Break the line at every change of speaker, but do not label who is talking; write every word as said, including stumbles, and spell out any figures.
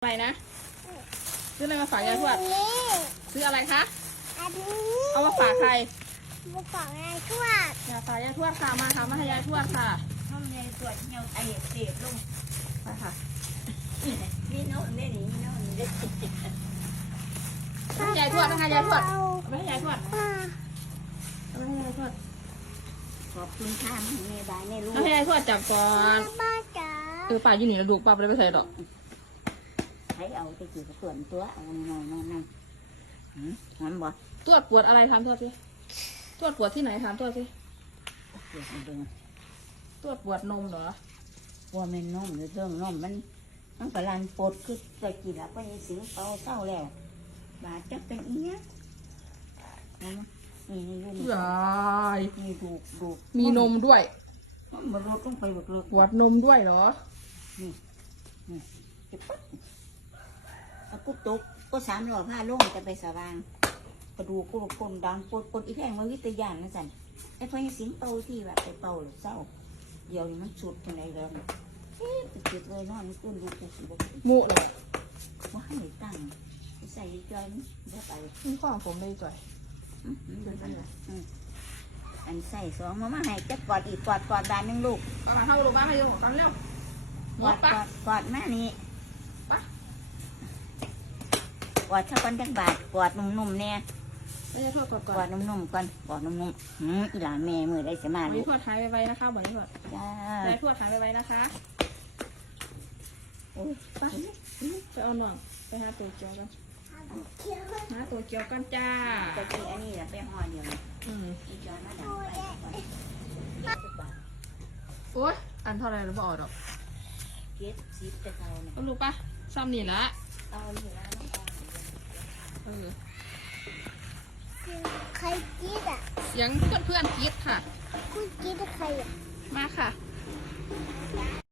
อะไรนะซื้ออะไรมาฝากยายทวดซื้ออะไรคะเอามาฝากใคร
มาฝากยายทวด
อยากฝากยายทวดค่ะมาค่ะมาให้ยายทวดค่ะ
ห้องยายทวดเหี่ยวไอเสียบลง
ไปค่ะ
นี่โน่นนี่นี่โน่นนี่
ให้ยายทวดนะคะยายทวดไม่ให้ยายทวดไม่ให้ยายทวด
ขอบคุณค่ะแม่บายแม่ลูก
ให้ยายทวดจับก่อน
ป้าจ๋า
เออป่าอยู่นี่แล้วดูป้าไปไม่ใส่ดอก
ใช้เอาไปจีบส่วนตัวเอาหน่อยหน่อยหน่อยหอมบ่
ทวดปวดอะไรถามทวดสิทวดปวดที่ไหนถามทวดสิ
ปวดมัน
ทวดปวดนมเหรอ
ปวดมันนมหรือเรื่องนมมันมันกำลังปวดคือจะกินแล้วก็ยังสิงเตาเศร้าแล้วบาดจับเป็นอีเนี้ยนี่นี่นี่
ยาย
นี่ดูดู
มีนมด้วย
มันรดต้องไปบึกเลือก
ปวดนมด้วยเหรอ
นี่นี่จะปั๊บเอากุ๊กตุกก็สามหล่อผ้าล่งจะไปสว่างกระดูกกุ๊กคนดังปวดปวดอีแท่งมาวิทยานนะสันไอ้พวกนี้สิงเตาที่แบบไปเป่าหรือเศร้าเดี๋ยวนี้มันสุดที่ไหนแล้วเอ๊ะติดเลยนอนกุ้นดูกูสิบ
มุเลย
ว่าให้ตั้งใส่จอยนี่ได้ไป
นี่ข้อผมไม่จ่อย
เดินไปเลยอันใส่สองมามาให้จะกอดอีกกอดกอดบานนึงลูก
กอดเข้าลูกบ้านให้ลูกกอดเร็ว
กอดกอดกอดแม่นี่
ปะ
กอดชักกันจักบาทกอดนุ่มๆเนี่ย
ไม่ใช่ทอดกอด
กอดนุ่มๆก่อนกอดนุ่มๆอืมอีหลานแม่มือได้เสียมา
ลูกทวดหายไปไวนะคะบ่อยทวด
จ้า
ได้ทวดหายไปไวนะคะ
โอ้ย
ไปไปเอาหน่องไปหาตัวเกียวกันหาตัวเกียวกันจ้า
จะกินอันนี้แหละไปห่อเดียวเลย
อืม
อีจอยมาดังไป
โอ้ยอันเท่าไรเราบอกดอก
เก็บซิปจะเอาเนี่ย
ก็รู้ปะซ้ำนี่ละ
เอาอยู่แล้ว
เออ
ใครจี๊ดอ่ะ
เสียงเพื่อนเพื่อนจี๊ดค่ะ
คุณจี๊ดใครอ่ะ
มาค่ะ